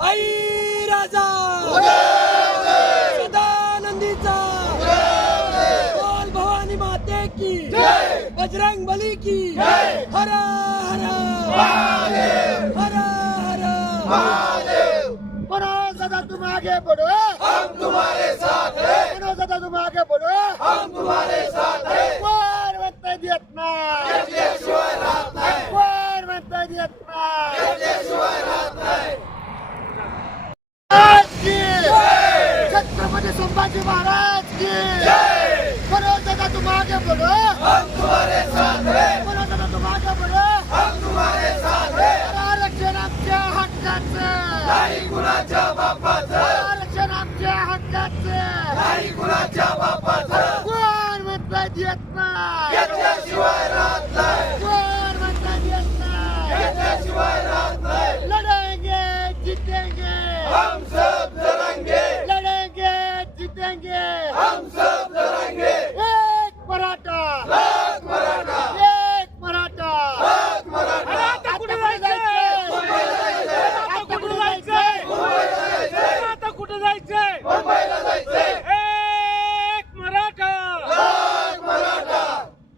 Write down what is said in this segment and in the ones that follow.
आई राजा सदानंदीचा बोल भवानी माते की बजरंग बली की हर हर महादेव हर हर महादेव। मनोज दादा तुम आगे बढ़ो, हम तुम्हारे साथ हैं। मनोज दादा तुम आगे बढ़ो, हम तुम्हारे साथ हैं। कोण म्हणतंय देत नाही, घेतल्याशिवाय राहत नाही, कोण म्हणतंय देत नाही। घेतल्याशिवाय राहत नाही। आज की छत्रपती संभाजी महाराज की मनोज दादा तुम आगे बढ़ो, हम तुम्हारे साथ हैं। मनोज दादा तुम आगे बढ़ो। हम तुम्हारे साथ हैं। आरक्षण आमच्या हक्काचं, नाही कुणाच्या बापाचं, आरक्षण आमच्या हक्काचं, नाही कुणाच्या बापाचं। कोण म्हणतंय देत नाही, घेतल्याशिवाय राहत नाही, कोण म्हणतंय देत नाही। घेतल्याशिवाय राहत नाही। लढेंगे जीतेंगे, हम सब लड़ेंगे, लढेंगे जीतेंगे। हम सब लड़ेंगे। एक मराठा, लाख मराठा, एक मराठा। लाख मराठा। आता कुठे जायचंय, मुंबईला जायचंय, आता कुठे जायचंय, मुंबईला जायचंय, आता कुठे जायचंय। मुंबईला जायचंय। एक मराठा, लाख मराठा,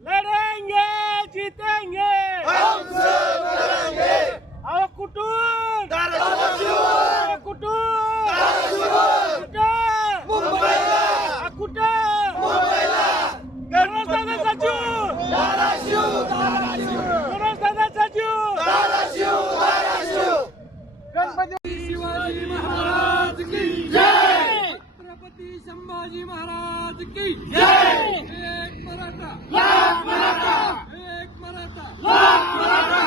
लढेंगे जीतेंगे। हम सब लड़ेंगे। अहो कुठून, धाराशिवून, अहो कुठून, धाराशिवून, कुठं, मुंबईला, अहो कुठं, मुंबईला, मनोज दादाचा जीव, धाराशिव, धाराशिव, मनोज दादाचा जीव। धाराशिव, धाराशिव। गणपती शिवाजी महाराज की जय, छत्रपती संभाजी महाराज की जय। एक मराठा, लाख मराठा, एक मराठा, लाख मराठा।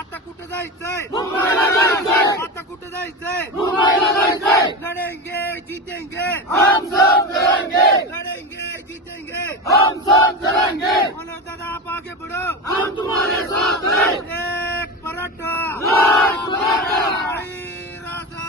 आता कुठं जायचंय, मुंबईला जायचंय, आता कुठं जायचंय। मुंबईला जायचंय। लड़ेंगे जीतेंगे, हम सब लढेंगे, लड़ेंगे जीतेंगे। हम सब लढेंगे। मनोज दादा आप आगे बढ़ो, हम तुम्हारे साथ हैं। एक मराठा, लाख मराठा, आई राजा,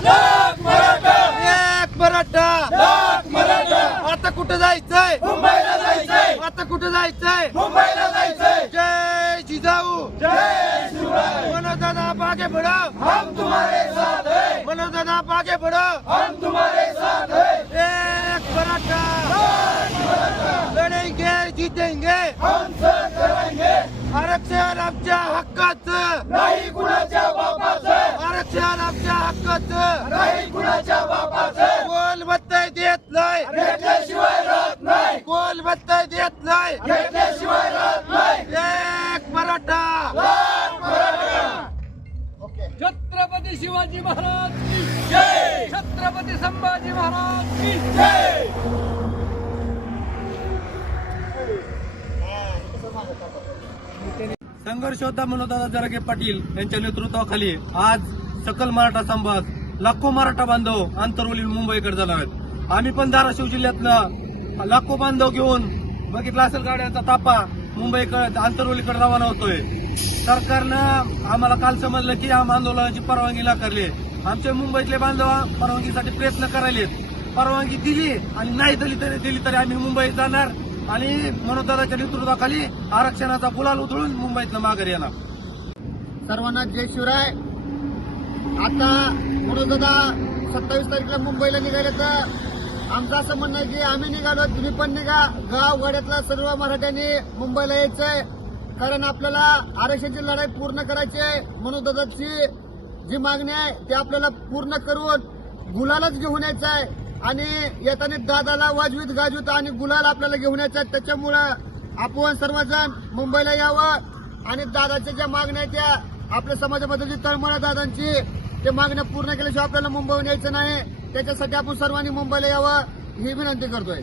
लाख मराठा, एक मराठा, लाख मराठा। आता कुठं जायचंय, मुंबईला जायचंय, आता कुठं जायचंय। मुंबईला जायचंय। जय जिजाऊ, जय शिवराय। मनोज दादा आप आगे बढ़ो, हम तुम्हारे साथ हैं, मनोज दादा आप आगे बढ़ो। हम तुम्हारे साथ हैं। एक मराठा, लाख मराठा, लढेंगे जीतेंगे। हम सब लढेंगे। आरक्षण आमच्या हक्काचं, नाही कुणाच्या बापाचं, आरक्षण आमच्या हक्काचं। नाही कुणाच्या बापाचं। कोण म्हणतंय देत नाही, घेतल्याशिवाय राहत नाही, कोण म्हणतंय देत नाही। घेतल्याशिवाय राहत नाही। एक मराठा, लाख मराठा। छत्रपती शिवाजी महाराज की जय, छत्रपती संभाजी महाराज की जय। संघर्ष योद्धा मनोजदादा जरांगे पाटील यांच्या नेतृत्वाखाली आज सकल मराठा समाज, लाखो मराठा बांधव आंतरवली मुंबईकडे जाणार आहेत। आम्ही पण धाराशिव जिल्ह्यातनं लाखो बांधव घेऊन बघितला असेल गाड्यांचा तापा मुंबईकडे आंतरवलीकडे रवाना होतोय। सरकारनं आम्हाला काल समजलं की आम आंदोलनाची परवानगी नाकारली। आमचे मुंबईतले बांधव परवानगीसाठी प्रयत्न करायलेत। परवानगी दिली आणि नाही दिली तरी आम्ही मुंबईत जाणार आणि मनोजदादाच्या नेतृत्वाखाली आरक्षणाचा गुलाल उधळून मुंबईतनं माघारी येणार। सर्वांना जय शिवराय। आता मनोज दादा 27 तारखेला मुंबईला निघाले तर आमचं असं म्हणणं आहे की आम्ही निघालो, तुम्ही पण निघा। गाव वाड्यातल्या सर्व मराठ्यांनी मुंबईला यायचंय, कारण आपल्याला आरक्षणाची लढाई पूर्ण करायची आहे। मनोज दादाची जी मागणी आहे ती आपल्याला पूर्ण करून गुलालच घेऊन यायचं आहे आणि येताना दादाला वाजवीत गाजवीत आणि गुलाल आपल्याला घेऊन यायचं आहे। त्याच्यामुळं आपण सर्वजण मुंबईला यावं आणि दादाच्या ज्या मागण्या आहेत त्या आपल्या समाजामध्ये जी तळमळ आहे दादांची, ते मागण्या पूर्ण केल्याशिवाय आपल्याला मुंबईहून यायचं नाही। त्याच्यासाठी आपण सर्वांनी मुंबईला यावं ही विनंती करतोय।